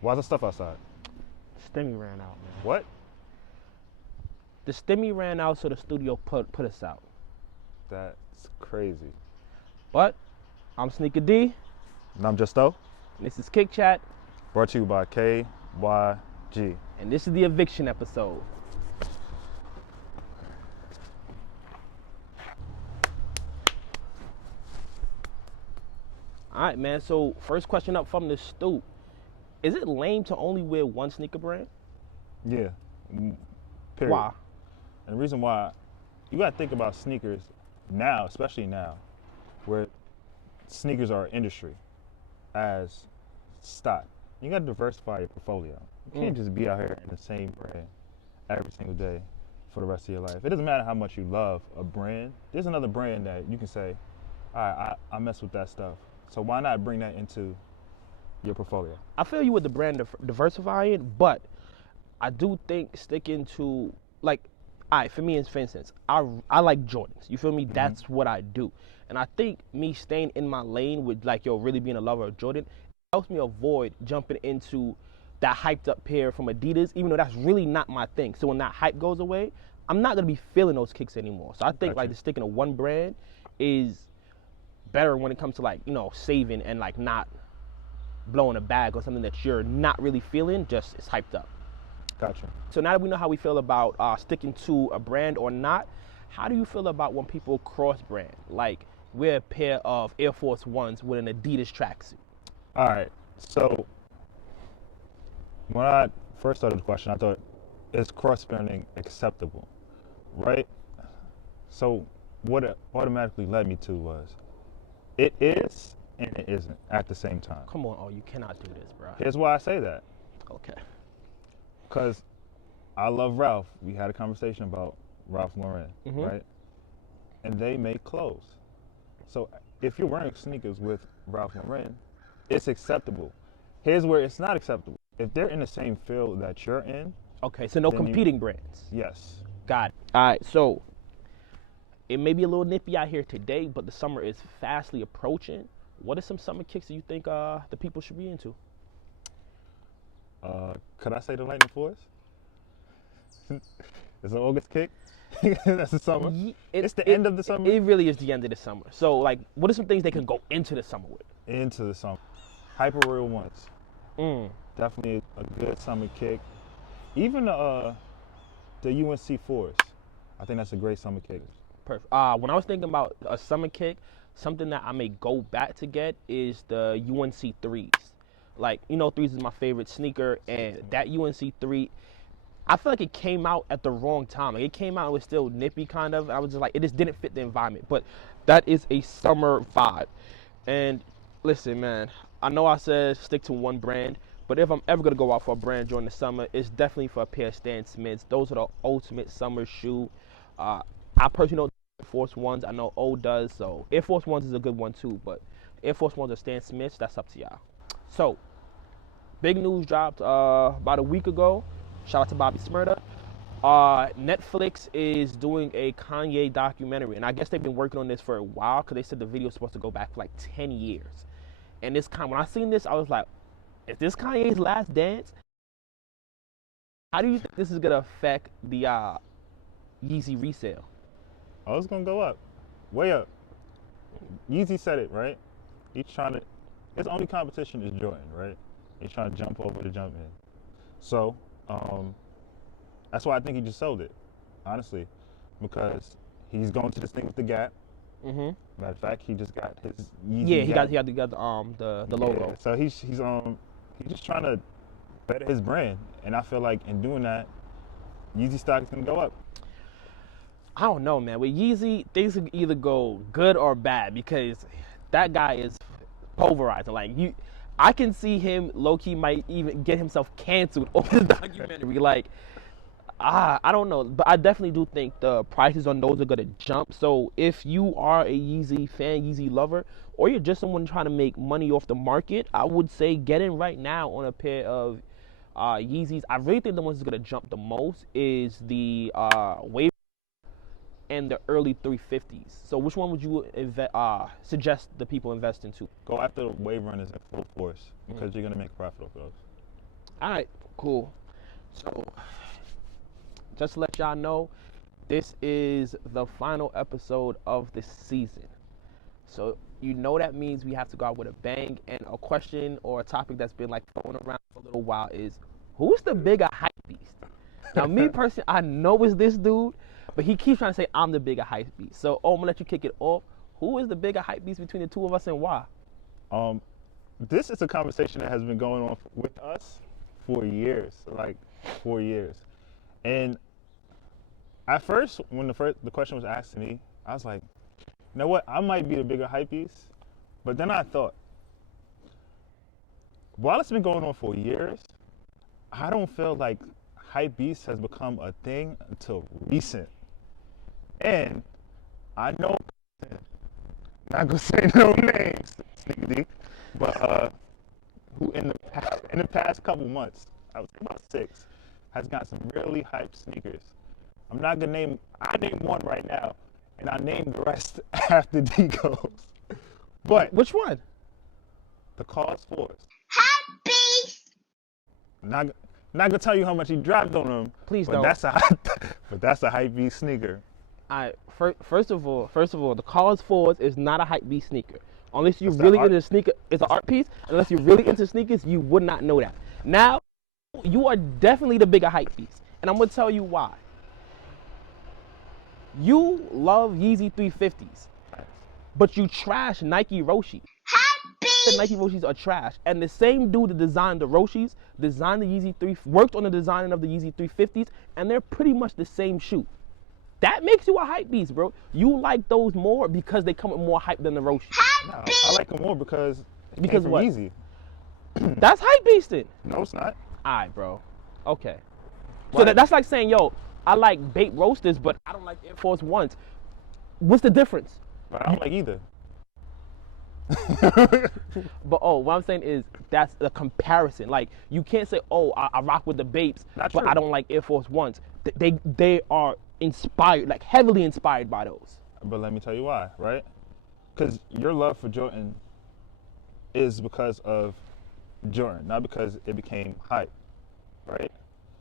Why's the stuff outside? Stimmy ran out, man. What? The stimmy ran out, so the studio put us out. That's crazy. But I'm Sneaker D. And I'm Justo. And this is Kick Chat. Brought to you by KYG. And this is the Eviction episode. All right, man. So first question up from the stoop. Is it lame to only wear one sneaker brand? Yeah. Period. Why? And the reason why, you gotta think about sneakers now, especially now, where sneakers are industry as stock. You gotta diversify your portfolio. You can't just be out here in the same brand every single day for the rest of your life. It doesn't matter how much you love a brand. There's another brand that you can say, all right, I mess with that stuff. So why not bring that into your portfolio? I feel you with the brand diversifying, but I do think sticking to, like, all right, for me, for instance, I like Jordans. You feel me? Mm-hmm. That's what I do. And I think me staying in my lane with, like, really being a lover of Jordan helps me avoid jumping into that hyped up pair from Adidas, even though that's really not my thing. So when that hype goes away, I'm not going to be feeling those kicks anymore. So I think, like, just sticking to one brand is better when it comes to, like, saving and, like, not blowing a bag or something that you're not really feeling, just it's hyped up. Gotcha. So now that we know how we feel about sticking to a brand or not, how do you feel about when people cross brand, like wear a pair of Air Force Ones with an Adidas tracksuit? All right. So when I first started the question, I thought, is cross branding acceptable, right? So what it automatically led me to was, it is and it isn't at the same time. Come on, you cannot do this, bro. Here's why I say that. Okay. Because I love Ralph. We had a conversation about Ralph Lauren, right? And they make clothes. So if you're wearing sneakers with Ralph Lauren, it's acceptable. Here's where it's not acceptable. If they're in the same field that you're in. Okay, so no competing brands. Yes. Got it. All right, so it may be a little nippy out here today, but the summer is fastly approaching. What are some summer kicks that you think the people should be into? Could I say the Lightning Force? It's an August kick. That's the summer. It's the end of the summer. It really is the end of the summer. So, like, what are some things they can go into the summer with? Into the summer. Hyper Royal Ones. Definitely a good summer kick. Even the UNC Force. I think that's a great summer kick. Perfect. When I was thinking about a summer kick, something that I may go back to get is the UNC 3s. Like, 3s is my favorite sneaker, and that UNC 3, I feel like it came out at the wrong time. Like, it came out, it was still nippy kind of. I was just like, it just didn't fit the environment. But that is a summer vibe. And listen, man, I know I said stick to one brand, but if I'm ever going to go out for a brand during the summer, it's definitely for a pair of Stan Smiths. Those are the ultimate summer shoe. I personally don't Air Force Ones. I know O does, so Air Force Ones is a good one too, but Air Force Ones or Stan Smiths, that's up to y'all. So big news dropped about a week ago. Shout out to Bobby Smurda. Netflix is doing a Kanye documentary, and I guess they've been working on this for a while because they said the video is supposed to go back for like 10 years. And when I seen this, I was like, is this Kanye's last dance? How do you think this is gonna affect the Yeezy resale? Oh, it's gonna go up, way up. Yeezy said it, right? He's trying to. His only competition is Jordan, right? He's trying to jump over to jump in. So, that's why I think he just sold it, honestly, because he's going to this thing with the Gap. Mm-hmm. Matter of fact, he just got his Yeezy. Yeah, Gap. he got the logo. Yeah, so he's just trying to better his brand, and I feel like in doing that, Yeezy stock is gonna go up. I don't know, man. With Yeezy, things can either go good or bad because that guy is pulverizing. Like I can see him low-key might even get himself canceled over the documentary. Like, I don't know, but I definitely do think the prices on those are gonna jump. So if you are a Yeezy fan, Yeezy lover, or you're just someone trying to make money off the market, I would say get in right now on a pair of Yeezys. I really think the ones that's gonna jump the most is the Wave and the early 350s. So which one would you suggest the people invest into? Go after the wave runners in full force because you're gonna make a profit off those. All right, cool. So just to let y'all know, this is the final episode of the season. So you know that means we have to go out with a bang. And a question or a topic that's been like thrown around for a little while is, who's the bigger hype beast? Now, me personally, I know it's this dude, but he keeps trying to say I'm the bigger hype beast. So, I'm gonna let you kick it off. Who is the bigger hype beast between the two of us, and why? This is a conversation that has been going on with us for years, like 4 years. And at first, when the question was asked to me, I was like, you know what? I might be the bigger hype beast. But then I thought, while it's been going on for years, I don't feel like hype beast has become a thing until recent. And I know, not gonna say no names, but who in the past couple months, I would say about 6, has got some really hype sneakers. I'm not gonna name. I named one right now, and I named the rest after D goes. But which one? The Cause Force. Hypebeast. Not gonna tell you how much he dropped on them. Please but don't. That's a hype beast sneaker. First of all, the Cause Force is not a hype beast sneaker. Unless you're That's really into sneaker, it's an art piece. Unless you're really into sneakers, you would not know that. Now, you are definitely the bigger hype beast, and I'm gonna tell you why. You love Yeezy 350s, but you trash Nike Roshi. The Nike Roshis are trash, and the same dude that designed the Roshis designed the Yeezy 3, worked on the design of the Yeezy 350s, and they're pretty much the same shoe. That makes you a hype beast, bro. You like those more because they come with more hype than the Roshi. No, I like them more because what? Yeezy. That's hype beasting. No, it's not. Alright, bro. Okay. Why? So that's like saying, yo, I like Bape Roasters, but I don't like Air Force Ones. What's the difference? But I don't like either. But what I'm saying is that's a comparison. Like, you can't say, oh, I rock with the Bapes, but I don't like Air Force Ones. They are inspired, like heavily inspired by those. But let me tell you why, right? Because your love for Jordan is because of Jordan, not because it became hype, right?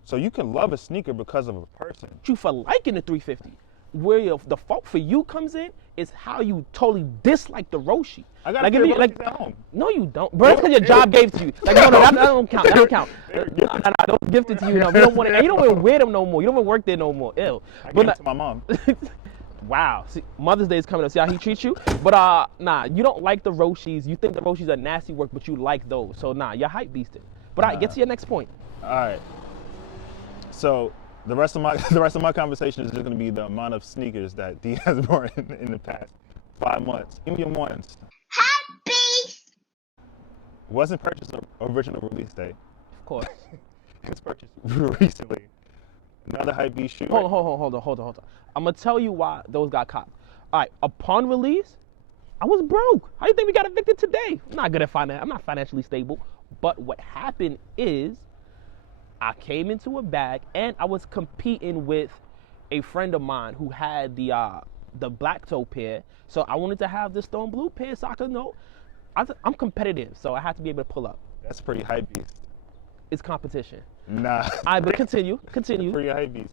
So you can love a sneaker because of a person. You for liking the 350. Where the fault for you comes in is how you totally dislike the Roshi. I got like, at home. No, you don't. Bro, that's because your job gave to you. Like, no, that don't count. That don't count. Those gifted to you. No, we don't want it. And you don't even wear them no more. You don't even work there no more. Ew. I gave it to my mom. Wow. See, Mother's Day is coming up. See how he treats you? But nah, you don't like the Roshis. You think the Roshis are nasty work, but you like those. So nah, you're hype beasted. But all right, get to your next point. All right. So the rest of my conversation is just going to be the amount of sneakers that D has bought in the past 5 months. Give me your ones. Hypebeast. Wasn't purchased original release day. Of course. It was purchased recently. Another Hypebeast shoe. Hold on. I'm gonna tell you why those got copped. All right, upon release, I was broke. How do you think we got evicted today? I'm not good at finance. I'm not financially stable. But what happened is I came into a bag and I was competing with a friend of mine who had the black toe pair. So I wanted to have the stone blue pair so I could know I'm competitive, so I have to be able to pull up. That's pretty hype beast. It's competition. Nah. All right, but continue. Pretty hype beast.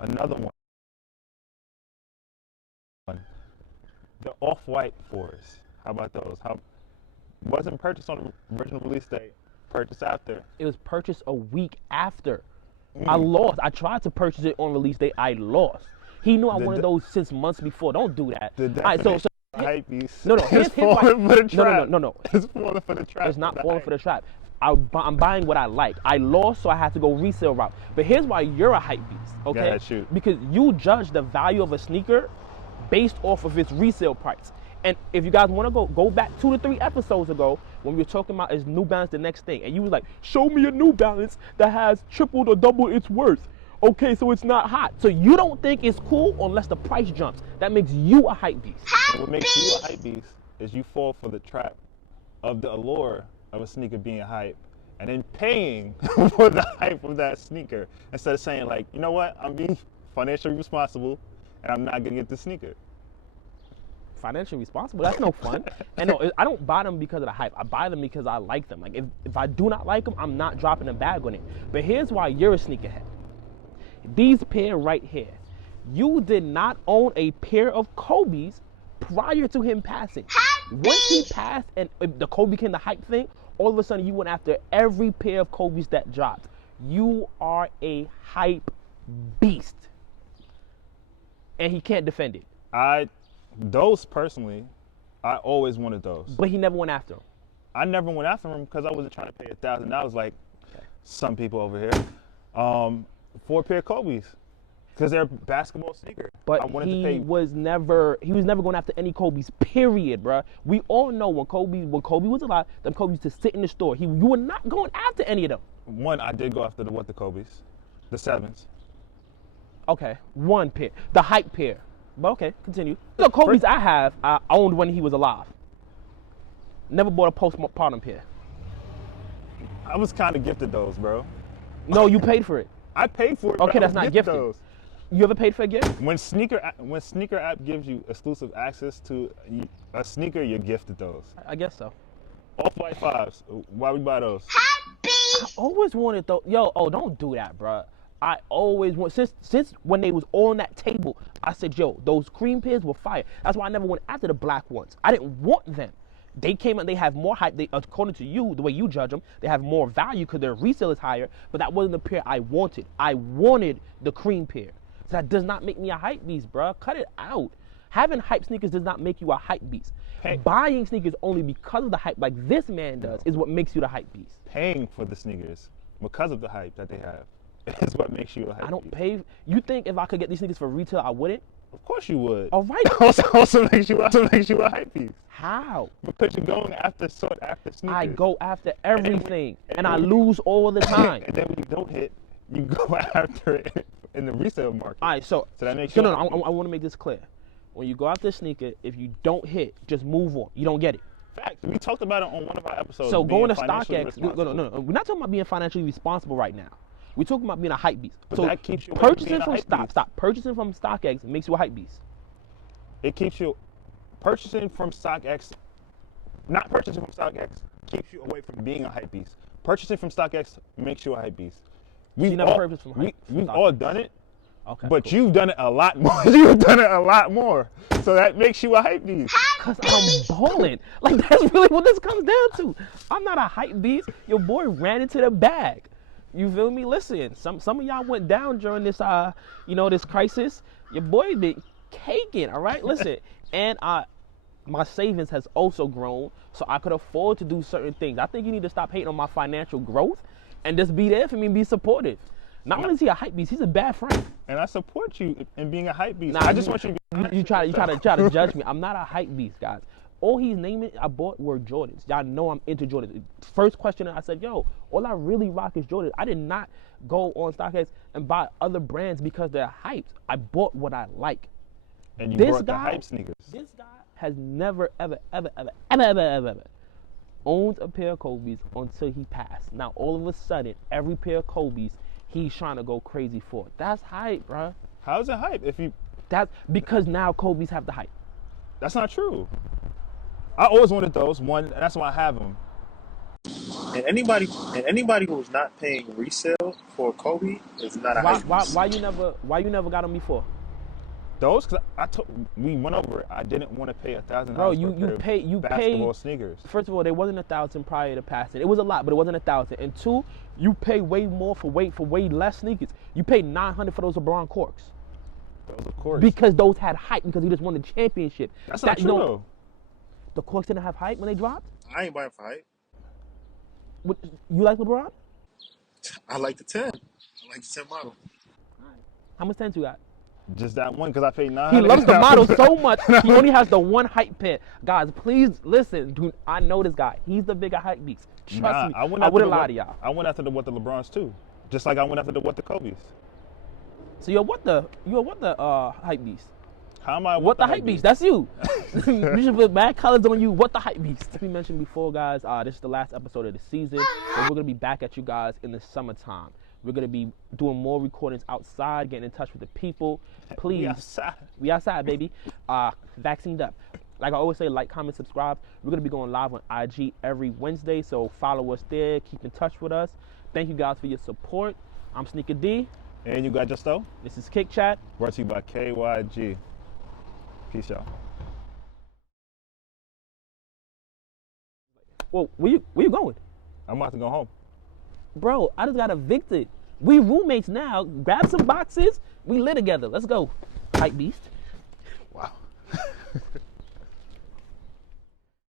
Another one. The off-white fours. How about those? Wasn't purchased on the original release date. Purchased after. It was purchased a week after. I lost. I tried to purchase it on release date. I lost. He knew I wanted those since months before. Don't do that. The All right, so hype beast. No. It's falling for the trap. No. It's falling for the trap. It's not falling for the trap. I'm buying what I like. I lost, so I had to go resale route. But here's why you're a hype beast, okay? Go ahead, shoot. Because you judge the value of a sneaker based off of its resale price. And if you guys want to go back 2 to 3 episodes ago when we were talking about is New Balance the next thing, and you was like, show me a New Balance that has tripled or doubled its worth. Okay, so it's not hot. So you don't think it's cool unless the price jumps. That makes you a hype beast. And what makes you a hype beast is you fall for the trap of the allure of a sneaker being hype and then paying for the hype of that sneaker instead of saying like, you know what, I'm being financially responsible and I'm not gonna get the sneaker. Financially responsible? That's no fun. And no, I don't buy them because of the hype. I buy them because I like them. Like if I do not like them, I'm not dropping a bag on it. But here's why you're a sneakerhead. These pair right here. You did not own a pair of Kobe's prior to him passing. Once he passed and the Kobe became the hype thing, all of a sudden you went after every pair of Kobe's that dropped. You are a hype beast. And he can't defend it. Those personally, I always wanted those. But he never went after them. I never went after them because I wasn't trying to pay $1,000 like some people over here for a pair of Kobe's because they're a basketball sneaker. But I wanted he to pay. was never going after any Kobe's, period, bruh. We all know when Kobe was alive, them Kobe's used to sit in the store. You were not going after any of them. One, I did go after the Kobe's, the 7s. Okay, one pair, the hype pair. But okay, continue. The Kobe's I owned when he was alive. Never bought a postpartum pair. I was kind of gifted those, bro. No, you paid for it. I paid for it. Okay, but that's not gifted. Those. You ever paid for a gift? When sneaker app gives you exclusive access to a sneaker, you're gifted those. I guess so. Off-white 5s. Why we buy those? I always wanted those. Don't do that, bruh. I always want since when they was on that table, I said, yo, those cream pairs were fire. That's why I never went after the black ones. I didn't want them. They came and they have more hype. They, according to you, the way you judge them, they have more value because their resale is higher. But that wasn't the pair I wanted. I wanted the cream pair. So that does not make me a hype beast, bruh. Cut it out. Having hype sneakers does not make you a hype beast. Hey. Buying sneakers only because of the hype, like this man does, is what makes you the hype beast. Paying for the sneakers because of the hype that they have is what makes you a hype beast. I don't pay. You think if I could get these sneakers for retail, I wouldn't? Of course you would. All right. also makes you a hype beast. How? Because you're going after sneakers. I go after everything, and I lose all the time. And then when you don't hit, you go after it in the resale market. All right, so that makes no. I want to make this clear. When you go after a sneaker, if you don't hit, just move on. You don't get it. Fact. We talked about it on one of our episodes. So being going to financially StockX, responsible. no. We're not talking about being financially responsible right now. We're talking about being a hype beast. But so that keeps you away from purchasing being a from hype beast. purchasing from StockX makes you a hype beast. It keeps you purchasing from StockX. Not purchasing from StockX keeps you away from being a hype beast. Purchasing from StockX makes you a hype beast. We've all done it. Okay. But cool. You've done it a lot more. You've done it a lot more. So that makes you a hype beast. Cause I'm balling. Like that's really what this comes down to. I'm not a hype beast. Your boy ran into the bag. You feel me? Listen, some of y'all went down during this this crisis. Your boy been caking, all right? Listen, and my savings has also grown, so I could afford to do certain things. I think you need to stop hating on my financial growth and just be there for me and be supportive. Not only is he a hype beast, he's a bad friend. And I support you in being a hype beast. Nah, I just want you to be you try to judge me. I'm not a hype beast, guys. All he's naming I bought were Jordans. Y'all know I'm into Jordans. First question I said, yo, all I really rock is Jordans. I did not go on StockX and buy other brands because they're hyped. I bought what I like. And you brought the hype sneakers. This guy has never, ever owned a pair of Kobe's until he passed. Now all of a sudden, every pair of Kobe's he's trying to go crazy for. That's hype, bro. How is it hype if you? That's because now Kobe's have the hype. That's not true. I always wanted those. One, and that's why I have them. And anybody who's not paying resale for Kobe is not a hype beast. Why you never got them before? Those, cause we went over it. I didn't want to pay $1,000. Bro, for you basketball paid. sneakers. First of all, there wasn't 1,000 prior to passing. It was a lot, but it wasn't 1,000. And two, you pay way more for way less sneakers. You paid $900 for those LeBron Corks. Those, of course. Because those had hype because he just won the championship. That's not true though. The Corks didn't have hype when they dropped. I ain't buying for hype. You like LeBron? I like the 10. I like the 10 model. How much 10s you got? Just that one, because I paid $900. He loves the model so much, he only has the one hype pen. Guys, please listen. Dude, I know this guy. He's the bigger hype beast. Trust me. I wouldn't lie to y'all. I went after the LeBrons too, just like I went after the Kobe's. So you're what the hype beast? How am I what the hype beast? That's you. You should put mad colors on you. What the hype beast? As we mentioned before, guys, this is the last episode of the season, and we're gonna be back at you guys in the summertime. We're gonna be doing more recordings outside, getting in touch with the people. Please, we outside, baby. Vaccined up. Like I always say, like, comment, subscribe. We're gonna be going live on IG every Wednesday, so follow us there. Keep in touch with us. Thank you guys for your support. I'm Sneaker D. And you got Justo. This is Kick Chat. Brought to you by KYG. Peace, y'all. Well, where you going? I'm about to go home. Bro, I just got evicted. We roommates now. Grab some boxes. We live together. Let's go. Hypebeast.